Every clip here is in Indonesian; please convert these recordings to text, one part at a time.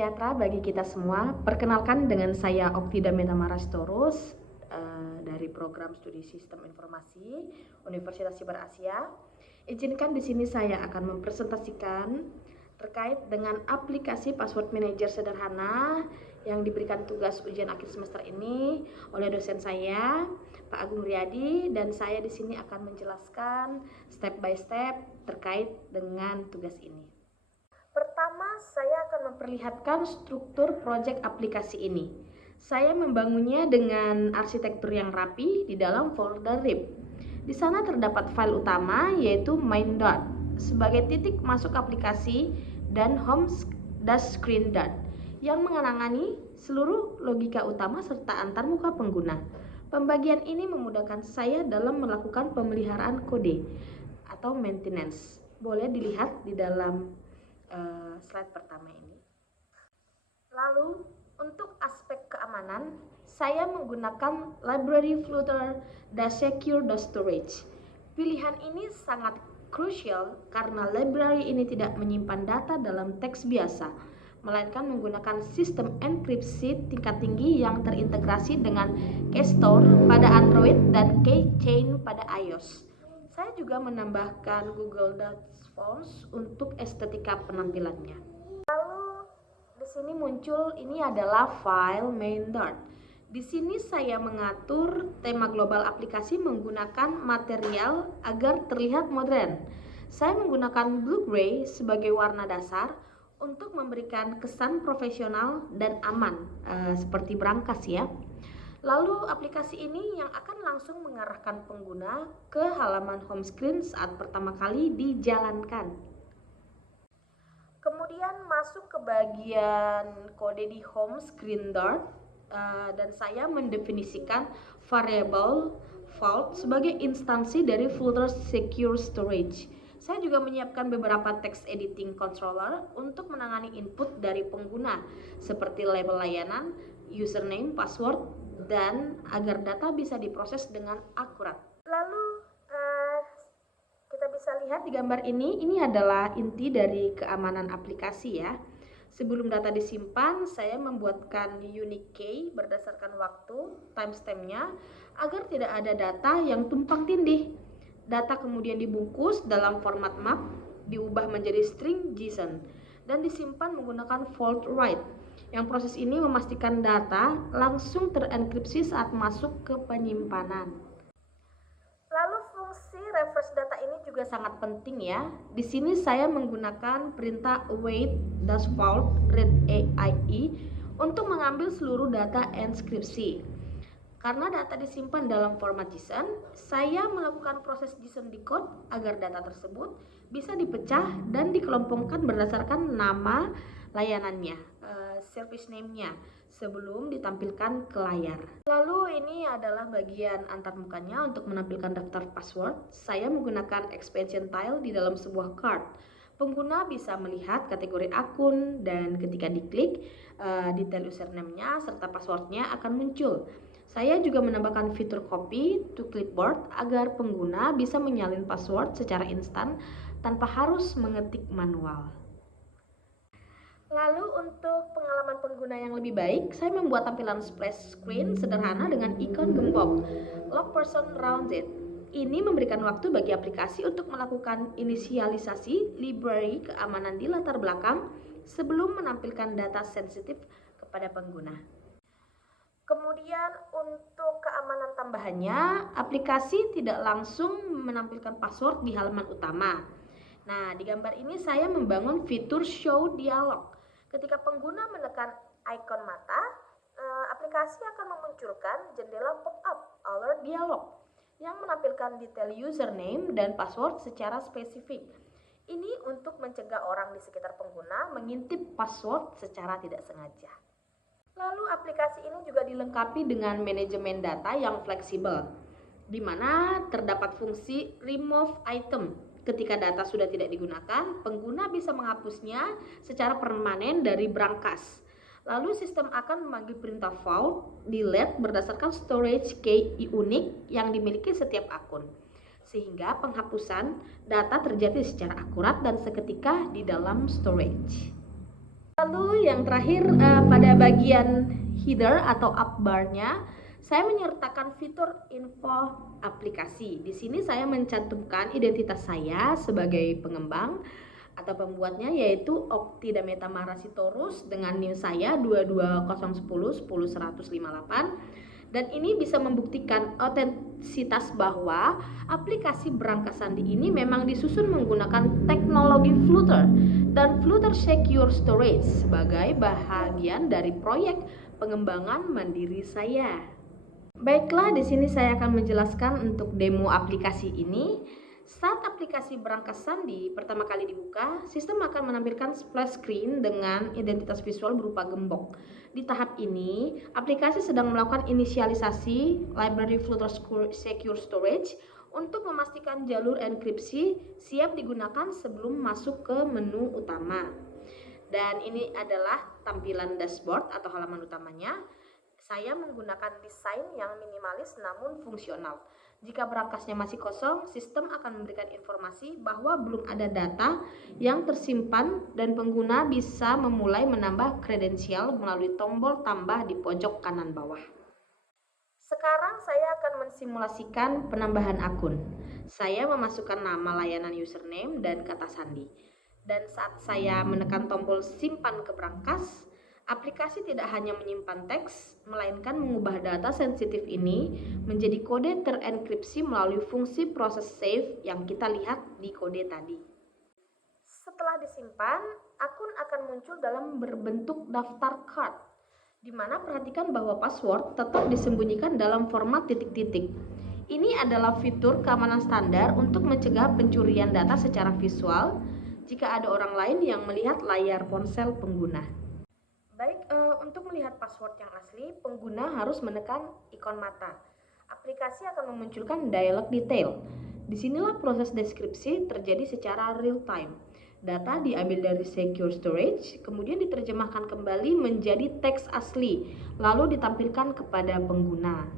sejahtera bagi kita semua. Perkenalkan dengan saya Oktida Metamarastorus dari Program Studi Sistem Informasi Universitas Siber Asia. Izinkan di sini saya akan mempresentasikan terkait dengan aplikasi password manager sederhana yang diberikan tugas ujian akhir semester ini oleh dosen saya, Pak Agung Riyadi, dan saya di sini akan menjelaskan step by step terkait dengan tugas ini. Pertama, saya akan memperlihatkan struktur proyek aplikasi ini. Saya membangunnya dengan arsitektur yang rapi di dalam folder RIP. Di sana terdapat file utama yaitu main.dot sebagai titik masuk aplikasi dan home-screen.dot yang mengenangani seluruh logika utama serta antarmuka pengguna. Pembagian ini memudahkan saya dalam melakukan pemeliharaan kode atau maintenance. Boleh dilihat di dalam slide pertama ini. Lalu untuk aspek keamanan, saya menggunakan library flutter-secure.storage. Pilihan ini sangat krusial karena library ini tidak menyimpan data dalam teks biasa, melainkan menggunakan sistem enkripsi tingkat tinggi yang terintegrasi dengan Keystore pada Android dan Keychain pada iOS. Saya juga menambahkan Google Docs Fonts untuk estetika penampilannya. Lalu di sini muncul ini adalah file main.dot. Di sini saya mengatur tema global aplikasi menggunakan material agar terlihat modern. Saya menggunakan blue gray sebagai warna dasar untuk memberikan kesan profesional dan aman, seperti brankas ya. Lalu aplikasi ini yang akan langsung mengarahkan pengguna ke halaman home screen saat pertama kali dijalankan. Kemudian masuk ke bagian kode di home screen dot, dan saya mendefinisikan variable vault sebagai instansi dari Flutter Secure Storage. Saya juga menyiapkan beberapa text editing controller untuk menangani input dari pengguna seperti label layanan, username, password, dan agar data bisa diproses dengan akurat. Lalu kita bisa lihat di gambar ini adalah inti dari keamanan aplikasi ya. Sebelum data disimpan, saya membuatkan unique key berdasarkan waktu, timestamp-nya, agar tidak ada data yang tumpang tindih. Data kemudian dibungkus dalam format map, diubah menjadi string JSON, dan disimpan menggunakan vault write. Yang proses ini memastikan data langsung terenkripsi saat masuk ke penyimpanan. Lalu fungsi reverse data ini juga sangat penting ya. Di sini saya menggunakan perintah await-vault read AIE untuk mengambil seluruh data enskripsi. Karena data disimpan dalam format JSON, saya melakukan proses JSON decode agar data tersebut bisa dipecah dan dikelompokkan berdasarkan nama layanannya, service name-nya, sebelum ditampilkan ke layar. Lalu ini adalah bagian antarmukanya untuk menampilkan daftar password. Saya menggunakan expansion tile di dalam sebuah card. Pengguna bisa melihat kategori akun dan ketika diklik, detail username-nya serta password-nya akan muncul. Saya juga menambahkan fitur copy to clipboard agar pengguna bisa menyalin password secara instan tanpa harus mengetik manual. Lalu untuk pengalaman pengguna yang lebih baik, saya membuat tampilan splash screen sederhana dengan ikon gembok lock person round it. Ini memberikan waktu bagi aplikasi untuk melakukan inisialisasi library keamanan di latar belakang sebelum menampilkan data sensitif kepada pengguna. Kemudian untuk keamanan tambahannya, aplikasi tidak langsung menampilkan password di halaman utama. Nah, di gambar ini saya membangun fitur show dialog. Ketika pengguna menekan ikon mata, aplikasi akan memunculkan jendela pop-up alert dialog yang menampilkan detail username dan password secara spesifik. Ini untuk mencegah orang di sekitar pengguna mengintip password secara tidak sengaja. Lalu aplikasi ini juga dilengkapi dengan manajemen data yang fleksibel, di mana terdapat fungsi remove item. Ketika data sudah tidak digunakan, pengguna bisa menghapusnya secara permanen dari brankas. Lalu sistem akan memanggil perintah vault delete berdasarkan storage key unik yang dimiliki setiap akun. Sehingga penghapusan data terjadi secara akurat dan seketika di dalam storage. Lalu yang terakhir pada bagian header atau up bar-nya, saya menyertakan fitur info aplikasi. Di sini saya mencantumkan identitas saya sebagai pengembang atau pembuatnya, yaitu Oktidameta Marasitorus dengan NIM saya 22010100158. Dan ini bisa membuktikan otentisitas bahwa aplikasi Berangkas Sandi ini memang disusun menggunakan teknologi Flutter dan Flutter Secure Storage sebagai bahagian dari proyek pengembangan mandiri saya. Baiklah, di sini saya akan menjelaskan untuk demo aplikasi ini. Saat aplikasi Berangkas Sandi pertama kali dibuka, sistem akan menampilkan splash screen dengan identitas visual berupa gembok. Di tahap ini, aplikasi sedang melakukan inisialisasi library Flutter Secure Storage untuk memastikan jalur enkripsi siap digunakan sebelum masuk ke menu utama. Dan ini adalah tampilan dashboard atau halaman utamanya. Saya menggunakan desain yang minimalis namun fungsional. Jika berangkasnya masih kosong, sistem akan memberikan informasi bahwa belum ada data yang tersimpan dan pengguna bisa memulai menambah kredensial melalui tombol tambah di pojok kanan bawah. Sekarang saya akan mensimulasikan penambahan akun. Saya memasukkan nama layanan username dan kata sandi. Dan saat saya menekan tombol simpan ke berangkas, aplikasi tidak hanya menyimpan teks, melainkan mengubah data sensitif ini menjadi kode terenkripsi melalui fungsi proses save yang kita lihat di kode tadi. Setelah disimpan, akun akan muncul dalam berbentuk daftar card, di mana perhatikan bahwa password tetap disembunyikan dalam format titik-titik. Ini adalah fitur keamanan standar untuk mencegah pencurian data secara visual jika ada orang lain yang melihat layar ponsel pengguna. Baik, untuk melihat password yang asli, pengguna harus menekan ikon mata. Aplikasi akan memunculkan dialog detail. Disinilah proses deskripsi terjadi secara real time. Data diambil dari secure storage, kemudian diterjemahkan kembali menjadi teks asli, lalu ditampilkan kepada pengguna.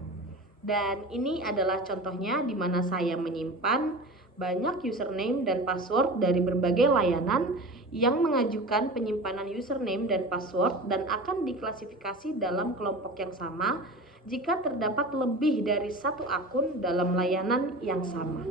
Dan ini adalah contohnya di mana saya menyimpan banyak username dan password dari berbagai layanan yang mengajukan penyimpanan username dan password dan akan diklasifikasi dalam kelompok yang sama jika terdapat lebih dari satu akun dalam layanan yang sama.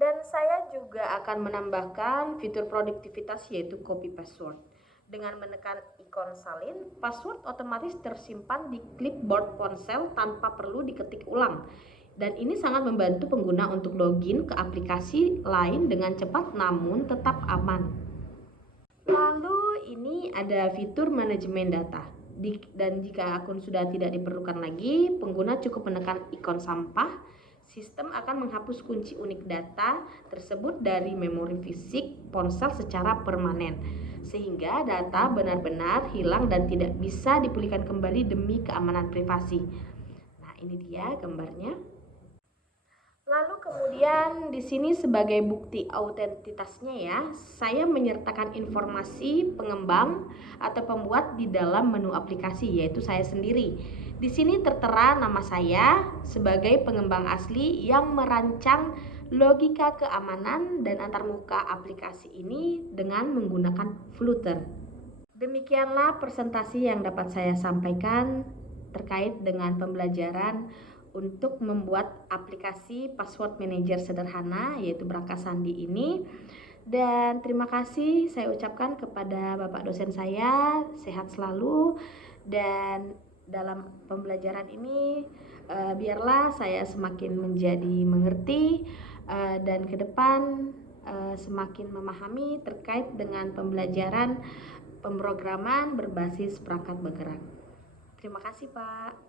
Dan saya juga akan menambahkan fitur produktivitas yaitu copy password. Dengan menekan ikon salin, password otomatis tersimpan di clipboard ponsel tanpa perlu diketik ulang. Dan ini sangat membantu pengguna untuk login ke aplikasi lain dengan cepat namun tetap aman. Lalu ini ada fitur manajemen data. Dan jika akun sudah tidak diperlukan lagi, pengguna cukup menekan ikon sampah. Sistem akan menghapus kunci unik data tersebut dari memori fisik ponsel secara permanen, sehingga data benar-benar hilang dan tidak bisa dipulihkan kembali demi keamanan privasi. Nah, ini dia gambarnya. Lalu kemudian di sini sebagai bukti autentitasnya ya, saya menyertakan informasi pengembang atau pembuat di dalam menu aplikasi, yaitu saya sendiri. Di sini tertera nama saya sebagai pengembang asli yang merancang logika keamanan dan antarmuka aplikasi ini dengan menggunakan Flutter. Demikianlah presentasi yang dapat saya sampaikan terkait dengan pembelajaran untuk membuat aplikasi password manager sederhana yaitu Berangkas Sandi ini. Dan terima kasih saya ucapkan kepada Bapak dosen saya, sehat selalu, dan dalam pembelajaran ini biarlah saya semakin menjadi mengerti dan ke depan semakin memahami terkait dengan pembelajaran pemrograman berbasis perangkat bergerak. Terima kasih, Pak.